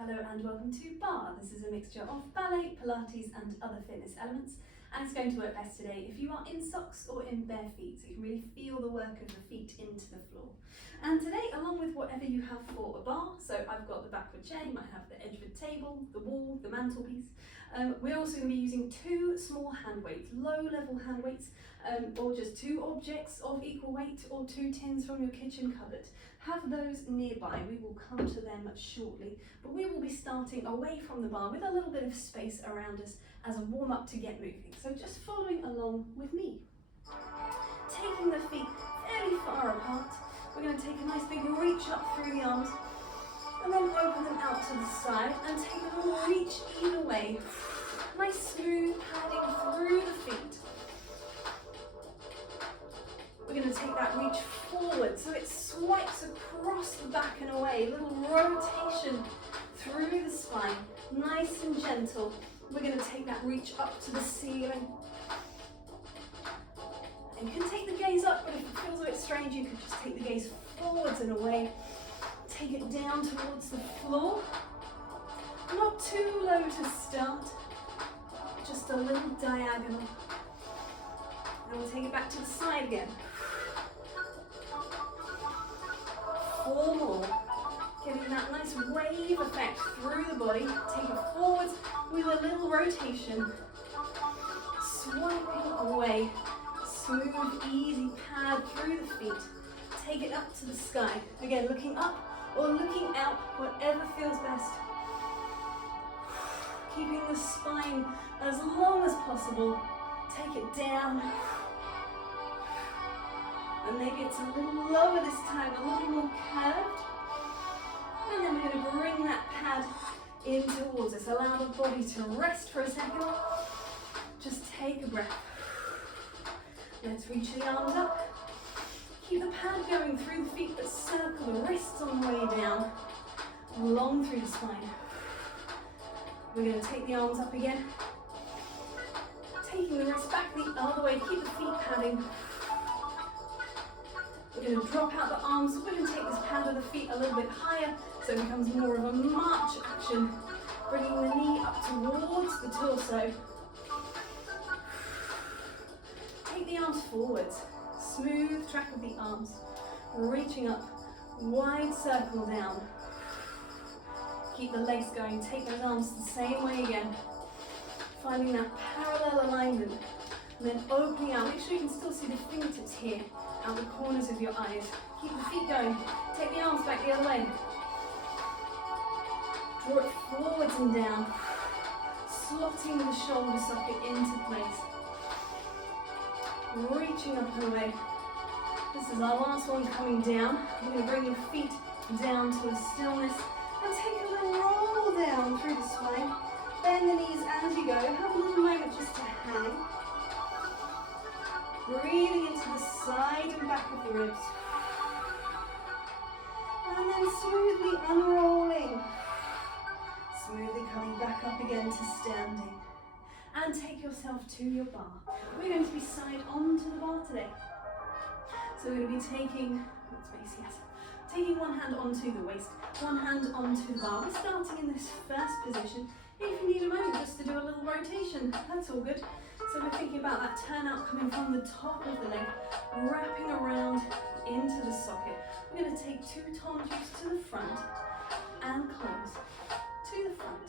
Hello and welcome to Barre. This is a mixture of ballet, Pilates and other fitness elements, and it's going to work best today if you are in socks or in bare feet, so you can really feel the work of the feet into the floor. And today, along with whatever you have for a bar, so I've got the backward chair, you might have the edge of a table, the wall, the mantelpiece. We're also going to be using two small hand weights, low level hand weights, or just two objects of equal weight, or two tins from your kitchen cupboard. Have those nearby, we will come to them shortly, but we will be starting away from the bar with a little bit of space around us as a warm up to get moving. So just following along with me. Taking the feet fairly far apart, we're going to take a nice big reach up through the arms and then open them out to the side and take a little reach either way. Nice smooth padding through the feet. We're going to take that reach forward so it swipes across the back and away. A little rotation through the spine, nice and gentle. We're going to take that reach up to the ceiling. And you can take the gaze up, but if it feels a bit strange, you can just take the gaze forwards and away. Take it down towards the floor. Not too low to start, just a little diagonal. And we'll take it back to the side again. 4 more. Getting that nice wave effect through the body. Take it forwards with a little rotation. Swiping away. Smooth, easy pad through the feet. Take it up to the sky. Again, looking up or looking out, whatever feels best. Keeping the spine as long as possible. Take it down. And maybe it's a little lower this time, a little more curved. And then we're going to bring that pad in towards us. Allow the body to rest for a second. Just take a breath. Let's reach the arms up. Keep the pad going through the feet, but circle the wrists on the way down. Long through the spine. We're going to take the arms up again. Taking the wrists back the other way. Keep the feet padding. We're going to drop out the arms. We're going to take this pad of the feet a little bit higher so it becomes more of a march action. Bringing the knee up towards the torso. Take the arms forwards. Smooth track of the arms. Reaching up. Wide circle down. Keep the legs going. Take those arms the same way again. Finding that parallel alignment. And then opening out. Make sure you can still see the fingertips here. Out the corners of your eyes. Keep the feet going. Take the arms back the other way. Draw it forwards and down. Slotting the shoulder socket into place. Reaching up and away. This is our last one coming down. We're going to bring your feet down to a stillness. And take a little roll down through the spine. Bend the knees as you go. Have a little moment just to hang. Breathing into the side and back of the ribs. And then smoothly unrolling. Smoothly coming back up again to standing. And take yourself to your bar. We're going to be side onto the bar today. So we're going to be taking, taking one hand onto the waist, one hand onto the bar. We're starting in this first position. If you need a moment just to do a little rotation, that's all good. So we're thinking about that turnout coming from the top of the leg, wrapping around into the socket. We're going to take 2 tendus to the front and close to the front.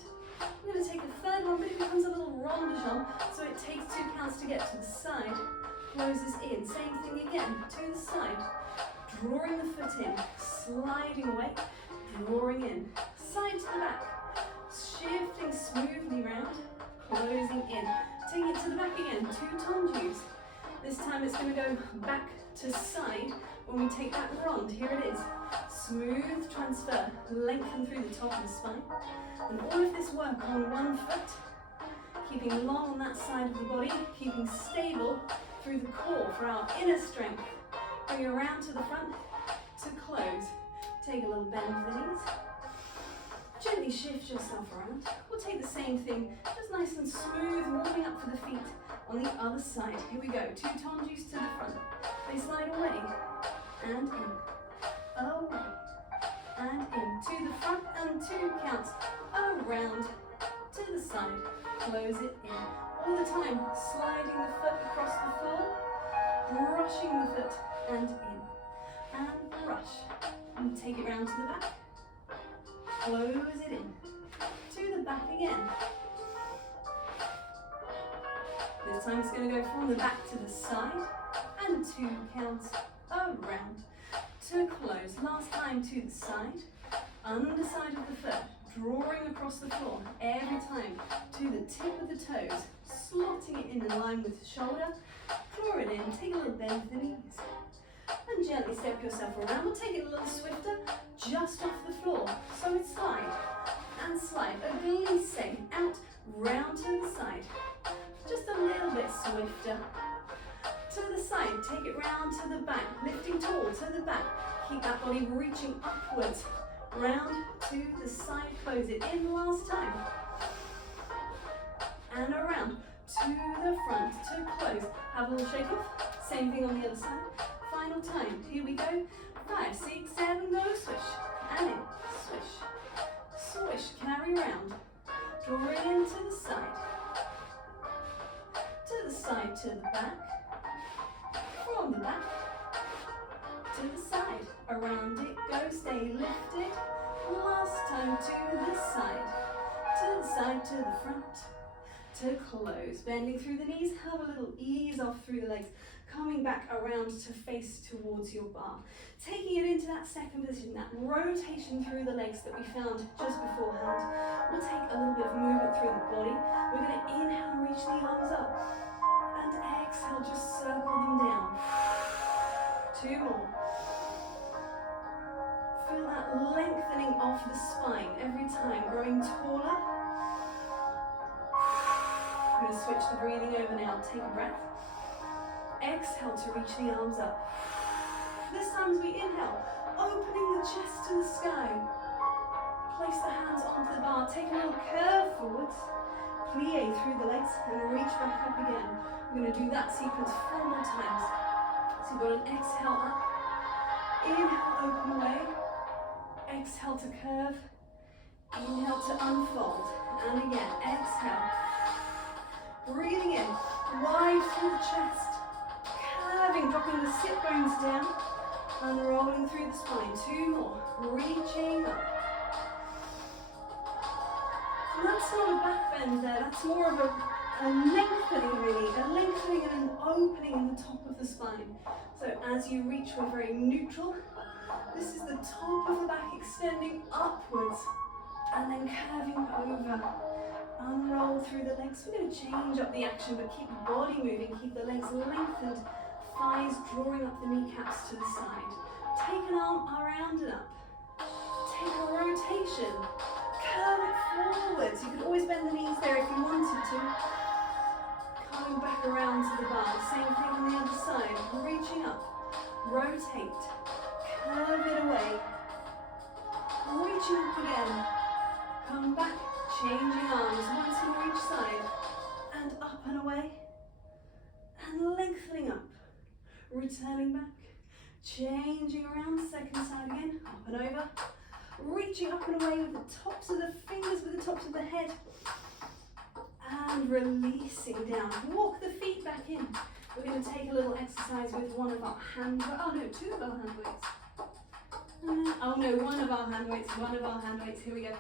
We're going to take a third one, but it becomes a little rond de jambe, so it takes 2 counts to get to the side, closes in. Same thing again, to the side, drawing the foot in, sliding away, drawing in, side to the back, shifting smoothly round, closing in. Take it to the back again, 2 tendus. This time it's going to go back to side when we take that rond. Here it is. Smooth transfer, lengthen through the top of the spine. And all of this work on one foot, keeping long on that side of the body, keeping stable through the core for our inner strength. Bring it around to the front to close. Take a little bend of the knees. Gently shift yourself around. We'll take the same thing, just nice and smooth, warming up for the feet on the other side. Here we go, 2 tendus to the front. They slide away and in, away and in. To the front and 2 counts. round to the side, close it in. All the time, sliding the foot across the floor, brushing the foot and in, and brush. And take it round to the back, close it in, to the back again. This time it's going to go from the back to the side, and 2 counts around to close. Last time to the side, underside of the foot, drawing across the floor every time to the tip of the toes, slotting it in line with the shoulder, draw it in, take a little bend for the knees, and gently step yourself around. We'll take it a little swifter, just off the floor. So it's slide and slide, oblique out, round to the side, just a little bit swifter. To the side, take it round to the back, lifting tall to the back, keep that body reaching upwards, round to the side, close it in, last time, and around to the front to close. Have a little shake off, same thing on the other side. Final time, here we go, 5, 6, 7, go, swish, and in, swish, swish, carry round, draw it in to the side, to the back, from the back, to the side, around it, go, stay lifted, last time to the side, to the front, to close, bending through the knees, have a little ease off through the legs, coming back around to face towards your bar, taking it into that second position, that rotation through the legs that we found just beforehand. We'll take a little bit of movement through the body. We're going to inhale and reach the arms up, and exhale, just circle them down. 2 more. Feel that lengthening of the spine every time, growing taller. I'm going to switch the breathing over now. Take a breath. Exhale to reach the arms up. This time as we inhale, opening the chest to the sky. Place the hands onto the bar. Take a little curve forwards. Plie through the legs and reach back up again. We're going to do that sequence 4 more times. So you've got an exhale up. Inhale, open away. Exhale to curve. Inhale to unfold. And again, exhale. Breathing in, wide through the chest. Curving, dropping the sit bones down. Unrolling through the spine. 2 more. Reaching up. And that's not a back bend there. That's more of a lengthening really. A lengthening and an opening in the top of the spine. So as you reach, we're very neutral. This is the top of the back extending upwards and then curving over. Unroll through the legs. We're going to change up the action, but keep the body moving, keep the legs lengthened, thighs drawing up the kneecaps to the side. Take an arm around and up. Take a rotation. Curve it forwards. You could always bend the knees there if you wanted to. Coming back around to the bar. Same thing on the other side. Reaching up. Rotate. Curve it away. Reaching up again. Come back. Changing arms, once on each side, and up and away, and lengthening up, returning back, changing around, second side again, up and over, reaching up and away with the tops of the fingers, with the tops of the head, and releasing down. Walk the feet back in. We're going to take a little exercise with one of our hand, 2 of our hand weights. One of our hand weights, here we go.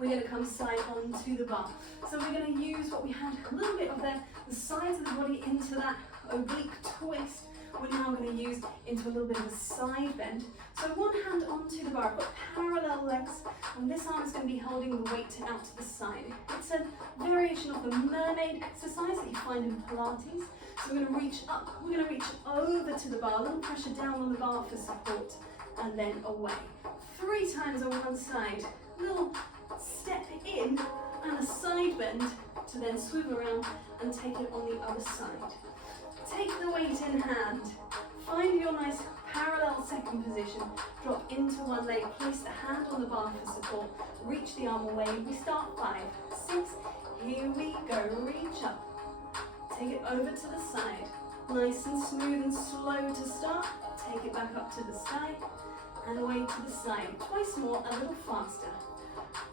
We're going to come side onto the bar. So we're going to use what we had, a little bit of the sides of the body into that oblique twist. We're now going to use into a little bit of a side bend. So one hand onto the bar, I've got parallel legs, and this arm is going to be holding the weight out to the side. It's a variation of the mermaid exercise that you find in Pilates. So we're going to reach up, we're going to reach over to the bar, a little pressure down on the bar for support, and then away. 3 times on one side, little step in and a side bend to then swivel around and take it on the other side. Take the weight in hand, find your nice parallel second position, drop into one leg, place the hand on the bar for support, reach the arm away. We start 5, 6, here we go, reach up, take it over to the side, nice and smooth and slow to start, take it back up to the side and away to the side, twice more, a little faster.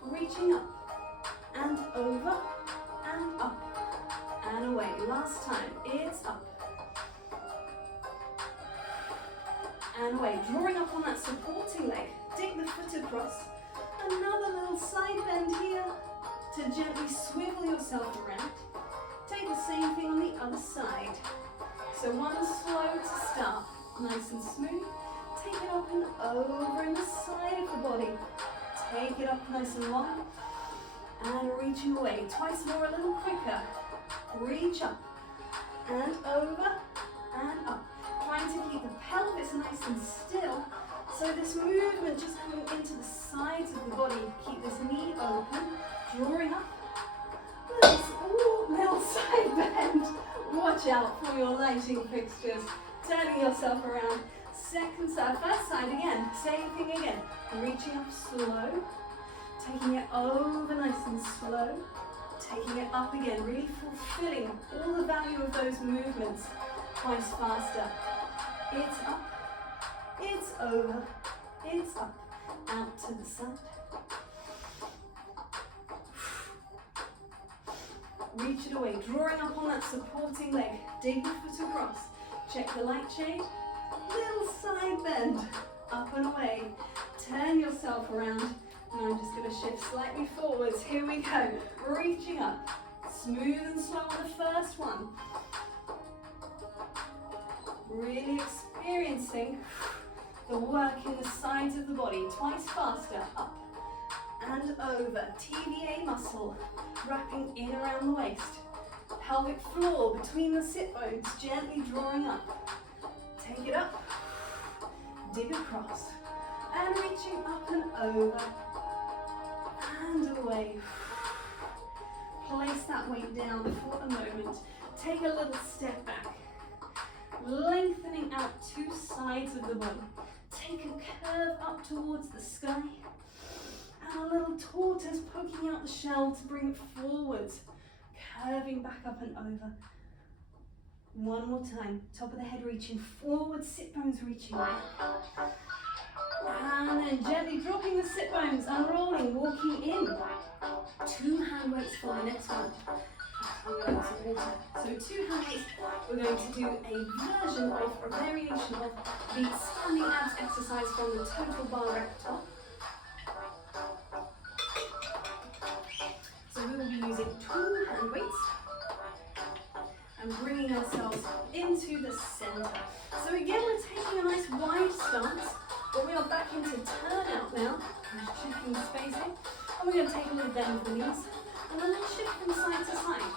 Reaching up, and over, and up, and away. Last time, it's up, and away. Drawing up on that supporting leg, dig the foot across. Another little side bend here to gently swivel yourself around. Take the same thing on the other side. So one slow to start, nice and smooth. Take it up and over in the side of the body. Take it up nice and long. And reaching away. Twice more, a little quicker. Reach up and over and up. Trying to keep the pelvis nice and still. So this movement just coming into the sides of the body. Keep this knee open, drawing up. Little side bend. Watch out for your lighting fixtures. Turning yourself around. Second side, first side again. Same thing again. Reaching up slow. Taking it over nice and slow. Taking it up again. Really fulfilling all the value of those movements. Twice faster. It's up. It's over. It's up. Out to the side. Reach it away, drawing up on that supporting leg. Dig the foot across. Check the light shade. Little side bend. Up and away. Turn yourself around. And I'm just going to shift slightly forwards. Here we go. Reaching up. Smooth and slow on the first one. Really experiencing the work in the sides of the body. Twice faster. Up and over. TVA muscle. Wrapping in around the waist. Pelvic floor between the sit bones, gently drawing up. Take it up, dig across, and reaching up and over, and away. Place that weight down for a moment. Take a little step back. Lengthening out two sides of the body. Take a curve up towards the sky. And a little tortoise poking out the shell to bring it forwards, curving back up and over. One more time, top of the head reaching forward, sit bones reaching back. And then gently dropping the sit bones, unrolling, walking in. 2 hand weights for the next one. I'm going to water. So 2 hand weights, we're going to do a version of, a variation of the standing abs exercise from the Total Barre repertoire. So we will be using 2 hand weights and bringing ourselves into the center. So again, we're taking a nice wide stance, but we are back into turnout now. I'm just checking the spacing. And we're going to take a little bend of the knees, and then shift from side to side.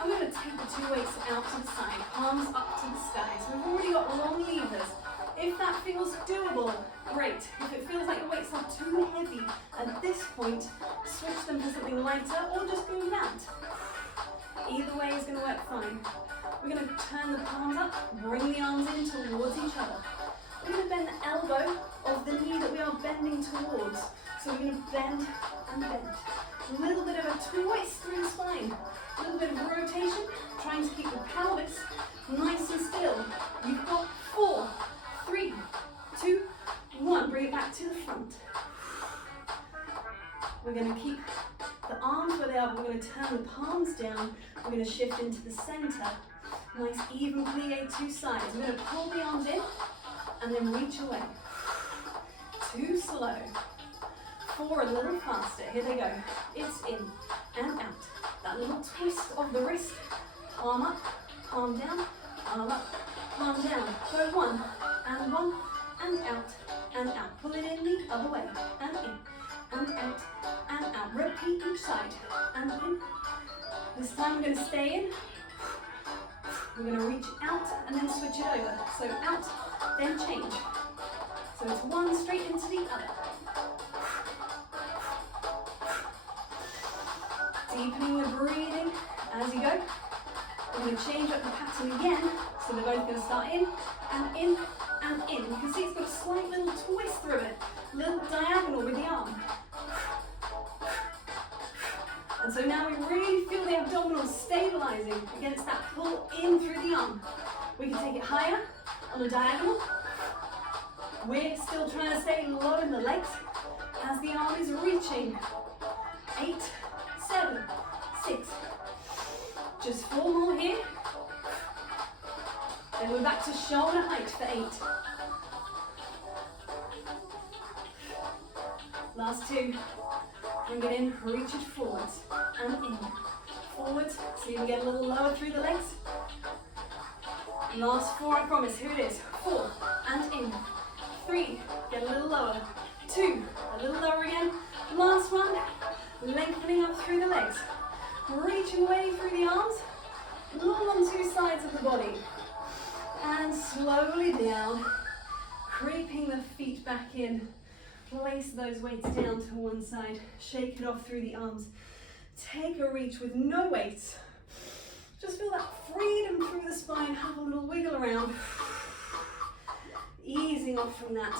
And we're going to take the 2 weights out to the side, palms up to the sky. So we've already got long levers. If that feels doable, great. If it feels like your weights are too heavy at this point, switch them to something lighter or just go without. Either way is going to work fine. We're going to turn the palms up, bring the arms in towards each other. We're going to bend the elbow of the knee that we are bending towards. So we're going to bend and bend. A little bit of a twist through the spine. A little bit of rotation, trying to keep the pelvis nice and still. You've got 4, 3, 2, 1. Bring it back to the front. We're going to keep the arms where they are. We're going to turn the palms down. We're going to shift into the center. Nice even plie, 2 sides. We're going to pull the arms in and then reach away. 2 slow. 4 a little faster. Here they go. It's in and out. That little twist of the wrist. Palm up, palm down, palm up, palm down. Go 1 and out and out. Pull it in the other way and in and out and out. Repeat each side and in. This time we're going to stay in. We're going to reach out and then switch it over. So out, then change. So it's 1 straight into the other. Deepening the breathing as you go. We're going to change up the pattern again. So they're both going to start in and in and in. You can see it's got a slight little twist through it. A little diagonal with the arm. And so now we really feel the abdominals stabilizing against that pull in through the arm. We can take it higher on a diagonal. We're still trying to stay low in the legs as the arm is reaching 8, 7, 6. Just 4 more here. Then we're back to shoulder height for 8. Last 2. Bring it in, reach it forwards and in. Forwards, so you can get a little lower through the legs. Last 4, I promise. Here it is. 4 and in. 3, get a little lower. 2, a little lower again. Last one, lengthening up through the legs. Reaching away through the arms, long on 2 sides of the body. And slowly down, creeping the feet back in. Place those weights down to one side. Shake it off through the arms. Take a reach with no weights. Just feel that freedom through the spine. Have a little wiggle around. Easing off from that,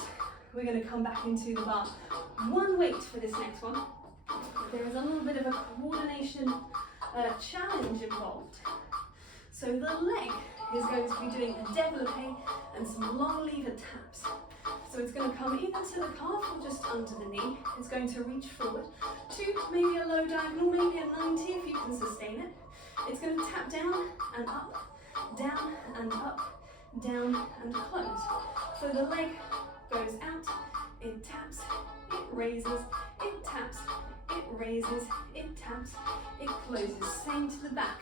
we're going to come back into the bar. One weight for this next one. There is a little bit of a coordination challenge involved. So the leg is going to be doing a développé and some long lever taps. So it's going to come either to the calf or just under the knee. It's going to reach forward to maybe a low diagonal, maybe a 90 if you can sustain it. It's going to tap down and up, down and up, down and close. So the leg goes out, it taps, it raises, it taps, it raises, it taps, it closes. Same to the back,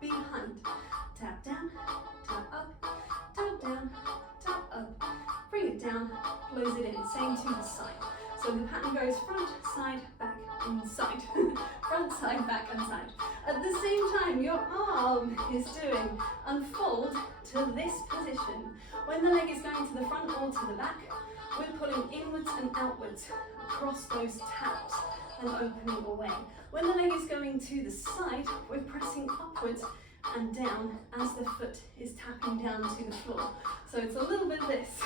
behind. Tap down, tap up, tap down, tap up. Bring it down, close it in. Same to the side. So the pattern goes front, side, back, inside. Front, side, back, and side. At the same time, your arm is doing unfold to this position. When the leg is going to the front or to the back, we're pulling inwards and outwards across those taps and opening away. When the leg is going to the side, we're pressing upwards and down as the foot is tapping down to the floor. So it's a little bit of this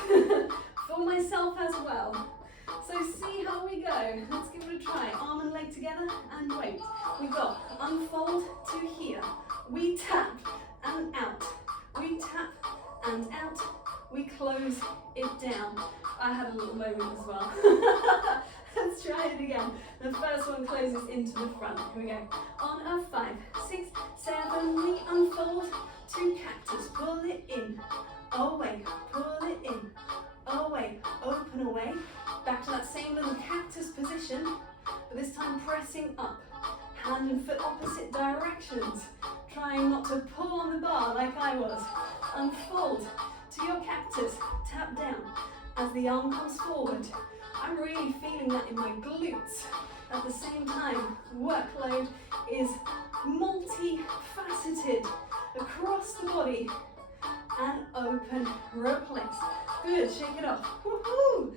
for myself as well. So see how we go. Let's give it a try. Arm and leg together and wait. We've got unfold to here. We tap and out. We tap and out. We close it down. I had a little moment as well. Let's try it again. The first one closes into the front. Here we go. On a 5, 6, 7, we unfold to cactus. Pull it in, away, pull it in, away, open away. Back to that same little cactus position, but this time pressing up. Hand and foot opposite directions. Trying not to pull on the bar like I was. Unfold to your cactus. Tap down as the arm comes forward. I'm really feeling that in my glutes. At the same time, workload is multifaceted across the body. And open, replace. Good, shake it off. Woohoo!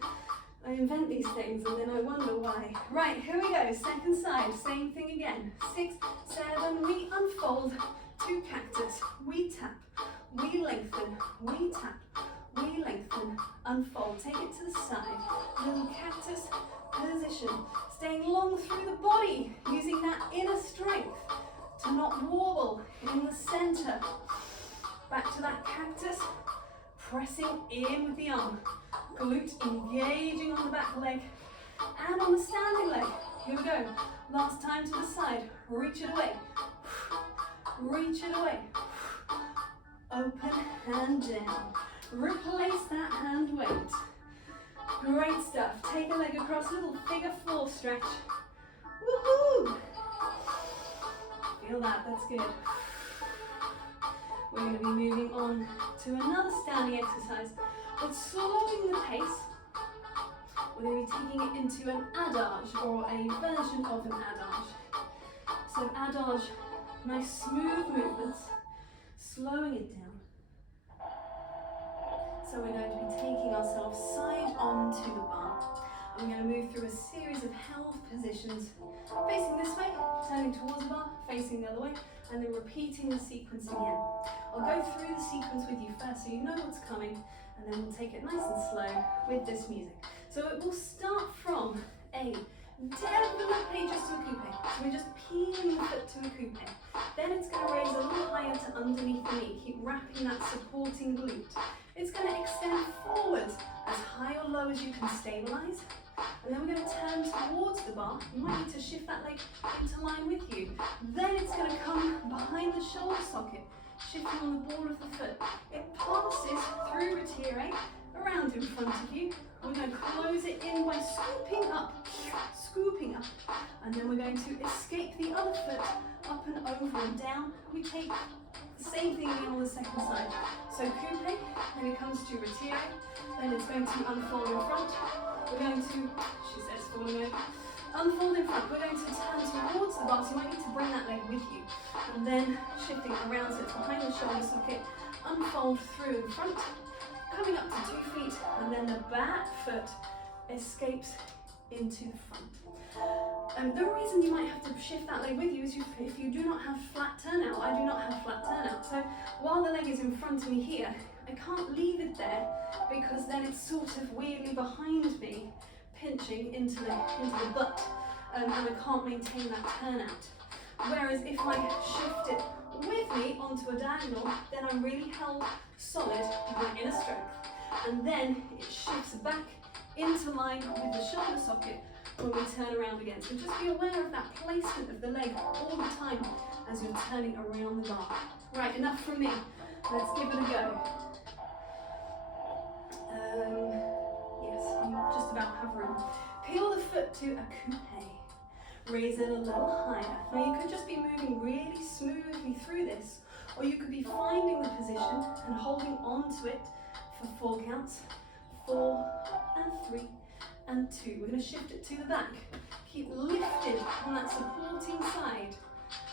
I invent these things and then I wonder why. Right, here we go, second side, same thing again. 6, 7, we unfold to cactus. We tap, we lengthen, we tap, we lengthen, unfold. Take it to the side. Little cactus position. Staying long through the body, using that inner strength to not wobble in the center. Back to that cactus, pressing in with the arm. Glute engaging on the back leg and on the standing leg. Here we go. Last time to the side. Reach it away. Reach it away. Open and down. Replace that hand weight. Great stuff. Take a leg across, little figure 4 stretch. Woohoo! Feel that, that's good. We're going to be moving on to another standing exercise, but slowing the pace. We're going to be taking it into an adage, or a version of an adage. So adage, nice smooth movements, slowing it down. So we're going to be taking ourselves side on to the bar. I'm going to move through a series of held positions, facing this way, turning towards the bar, facing the other way, and then repeating the sequence again. I'll go through the sequence with you first so you know what's coming, and then we'll take it nice and slow with this music. So it will start from a développé just to a coupe. So we're just peeling the foot to a coupe. Then it's going to raise a little higher to underneath the knee. Keep wrapping that supporting glute. It's going to extend forwards as high or low as you can stabilize. And then we're going to turn towards the bar. You might need to shift that leg into line with you. Then it's going to come behind the shoulder socket, shifting on the ball of the foot. It passes through retire, around in front of you. We're going to close it in by scooping up, and then we're going to escape the other foot up and over and down. We take the same thing again on the second side. So coupe, then it comes to retire, then it's going to unfold in front. We're going to, she says, falling over, unfold in front. We're going to turn towards the bar, so you might need to bring that leg with you. And then shifting around so it's behind the shoulder socket, unfold through in front, coming up to 2 feet, and then the back foot escapes into the front. The reason you might have to shift that leg with you is if you do not have flat turnout. I do not have flat turnout. So while the leg is in front of me here, I can't leave it there because then it's sort of weirdly behind me, pinching into the butt, and I can't maintain that turnout. Whereas if I shift it with me onto a diagonal, then I'm really held solid with my inner strength. And then it shifts back into line with the shoulder socket when we turn around again. So just be aware of that placement of the leg all the time as you're turning around the bar. Right, enough from me. Let's give it a go. Yes, you just about have room. Peel the foot to a coupe. Raise it a little higher. Now you could just be moving really smoothly through this, or you could be finding the position and holding on to it for 4 counts. 4 and 3 and 2. We're going to shift it to the back. Keep lifted on that supporting side.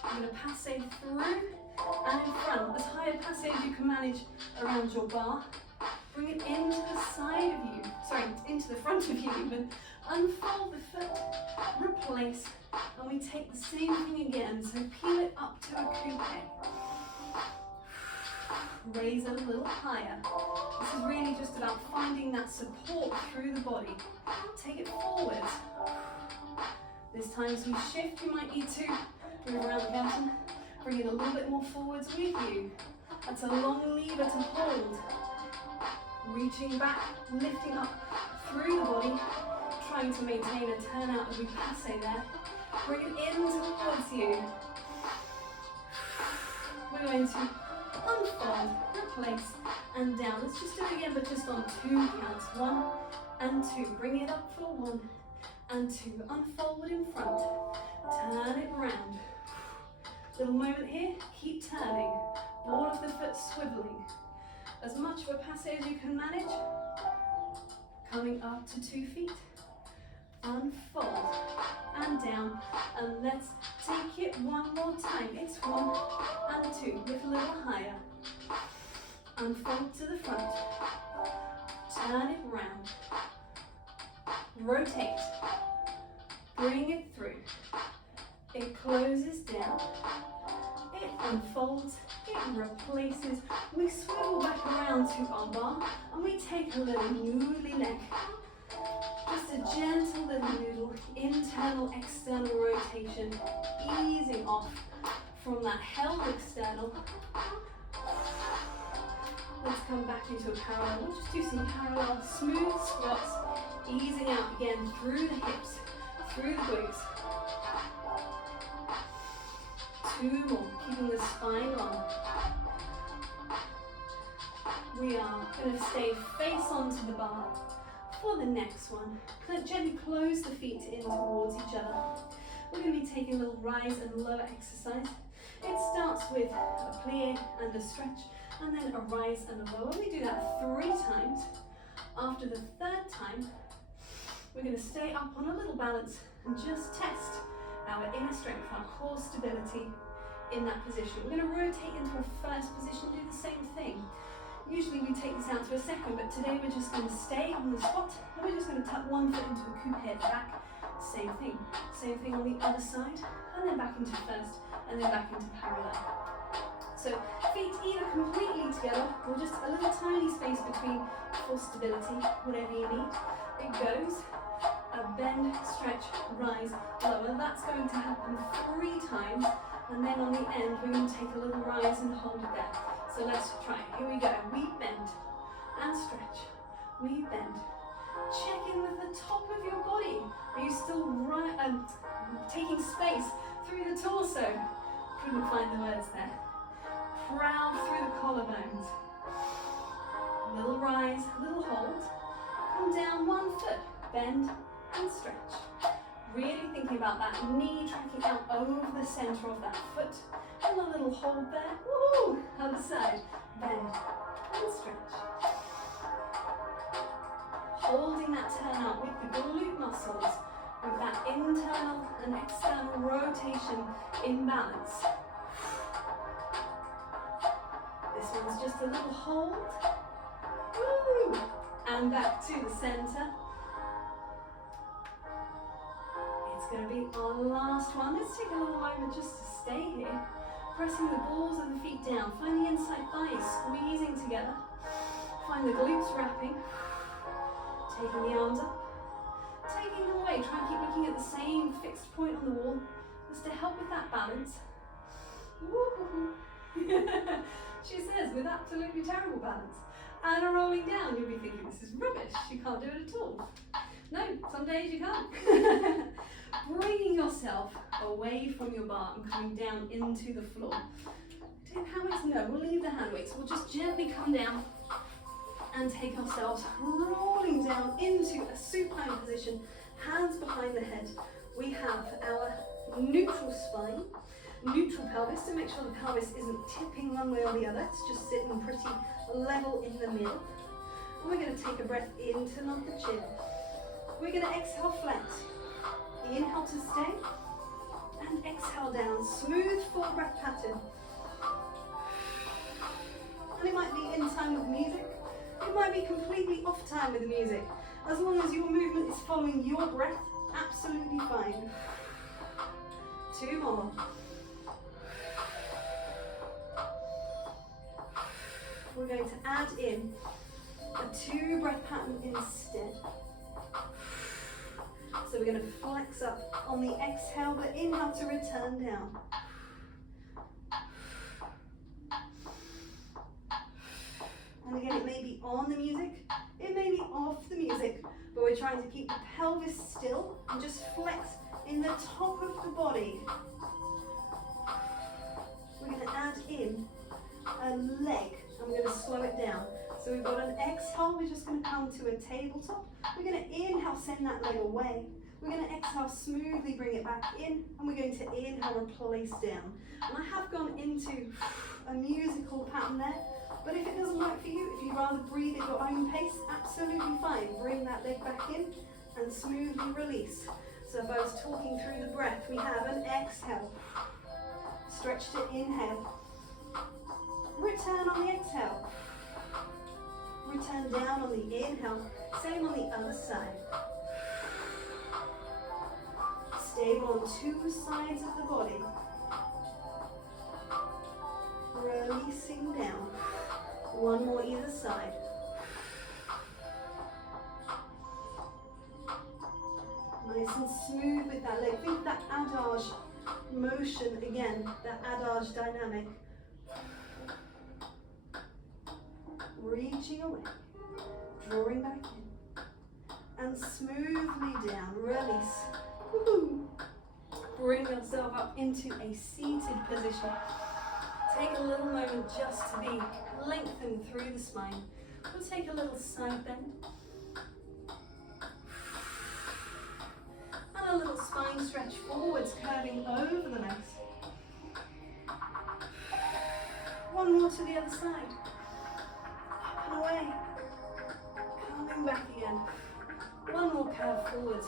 We're going to passe through and in front. As high a passe as you can manage around your bar. Bring it into the side of you. Sorry, into the front of you even. Unfold the foot, replace, and we take the same thing again. So peel it up to a coupe. Raise it a little higher. This is really just about finding that support through the body. Take it forwards. This time as we shift, you might need to move around the mountain. Bring it a little bit more forwards with you. That's a long lever to hold. Reaching back, lifting up through the body, trying to maintain a turnout as we passe there. Bring it in towards you. We're going to unfold, replace, and down. Let's just do it again, but just on 2 counts. 1 and 2. Bring it up for 1 and 2. Unfold in front. Turn it round. Little moment here. Keep turning. Ball of the foot swiveling. As much of a passe as you can manage. Coming up to 2 feet. Unfold and down, and let's take it one more time. It's 1 and 2. Lift a little higher. Unfold to the front. Turn it round. Rotate. Bring it through. It closes down. It unfolds. It replaces. We swivel back around to our bar, and we take a little noodly leg. Just a gentle little noodle, internal, external rotation, easing off from that held external. Let's come back into a parallel. We'll just do some parallel smooth squats, easing out again through the hips, through the glutes. 2 more, keeping the spine long. We are going to stay face onto the bar. For the next one, gently close the feet in towards each other. We're going to be taking a little rise and lower exercise. It starts with a plie and a stretch, and then a rise and a lower. We do that 3 times. After the 3rd time, we're going to stay up on a little balance and just test our inner strength, our core stability in that position. We're going to rotate into a first position, do the same thing. Usually we take this out to a second, but today we're just going to stay on the spot, and we're just going to tuck one foot into a coupe at the back. Same thing on the other side, and then back into first, and then back into parallel. So feet either completely together, or just a little tiny space between for stability, whatever you need. It goes, a bend, stretch, rise, lower. That's going to happen 3 times, and then on the end we're going to take a little rise and hold it there. So let's try it. Here we go. We bend and stretch. We bend. Check in with the top of your body. Are you still taking space through the torso? Couldn't find the words there. Proud through the collarbones. Little rise, little hold. Come down 1 foot, bend and stretch. Really thinking about that knee tracking out over the centre of that foot. And a little hold there. Woo! Other side, bend and stretch. Holding that turn up with the glute muscles, with that internal and external rotation in balance. This one's just a little hold. Woo! And back to the center. It's going to be our last one. Let's take a little moment just to stay here. Pressing the balls of the feet down. Find the inside thighs squeezing together. Find the glutes wrapping. Taking the arms up. Taking them away. Try and keep looking at the same fixed point on the wall. Just to help with that balance. Woo-hoo-hoo. She says, with absolutely terrible balance. And a rolling down, you'll be thinking, this is rubbish, you can't do it at all. No, some days you can't. Bringing yourself away from your bar and coming down into the floor. Do hand weights? No, we'll leave the hand weights. We'll just gently come down and take ourselves rolling down into a supine position, hands behind the head. We have our neutral spine, neutral pelvis, to make sure the pelvis isn't tipping one way or the other. It's just sitting pretty level in the middle. And we're going to take a breath in to nod the chin. We're going to exhale, flex. Inhale to stay. And exhale down. Smooth full breath pattern. And it might be in time with music. It might be completely off time with the music. As long as your movement is following your breath, absolutely fine. 2 more. We're going to add in a 2 breath pattern instead. So we're going to flex up on the exhale, but inhale to return down. And again, it may be on the music, it may be off the music, but we're trying to keep the pelvis still and just flex in the top of the body. We're going to add in a leg. I'm going to slow it down. So we've got an exhale, we're just going to come to a tabletop. We're going to inhale, send that leg away. We're going to exhale, smoothly bring it back in, and we're going to inhale, replace down. And I have gone into a musical pattern there, but if it doesn't work for you, if you'd rather breathe at your own pace, absolutely fine. Bring that leg back in and smoothly release. So if I was talking through the breath, we have an exhale, stretch to inhale, return on the exhale, return down on the inhale, same on the other side. Stable on 2 sides of the body, releasing down, 1 more either side. Nice and smooth with that leg. Think that adage motion again, that adage dynamic. Reaching away, drawing back in, and smoothly down, release. Woo-hoo. Bring yourself up into a seated position. Take a little moment just to be lengthened through the spine. We'll take a little side bend. And a little spine stretch forwards, curving over the legs. 1 more to the other side. Up and away. Coming back again. 1 more curve forwards.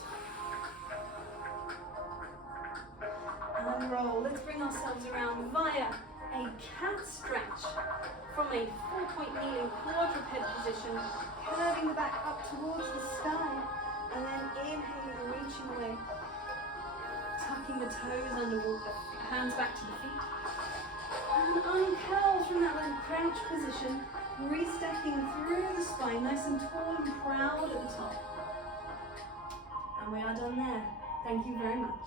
And roll. Let's bring ourselves around via a cat stretch from a 4-point kneeling quadruped position, curving the back up towards the sky, and then inhaling, reaching away, tucking the toes underwater, hands back to the feet, and uncurl from that little crouch position, restacking through the spine, nice and tall and proud at the top. And we are done there. Thank you very much.